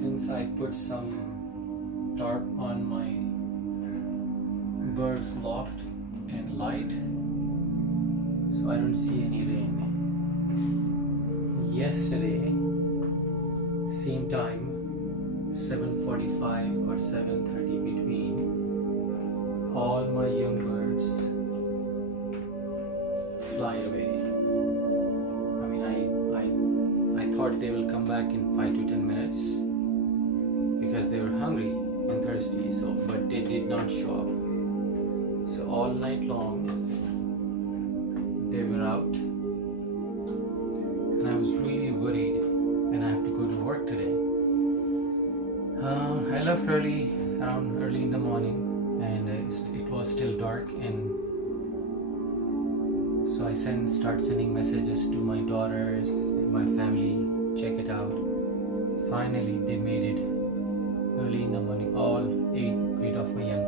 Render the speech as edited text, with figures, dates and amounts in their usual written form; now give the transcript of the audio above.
since I put some tarp on my bird's loft and light, so I don't see any rain. Yesterday, same time, 7:45 or 7:30 between, all my young birds fly away. I mean, I thought they will come back in 5 to 10 minutes because they were hungry and thirsty. So, but they did not show up. So all night long they were out, and I was really worried, and I have to go to work today. I left early in the morning, and it was still dark, and so I start sending messages to my daughters and my family, check it out. Finally, they made it early in the morning. All eight of my young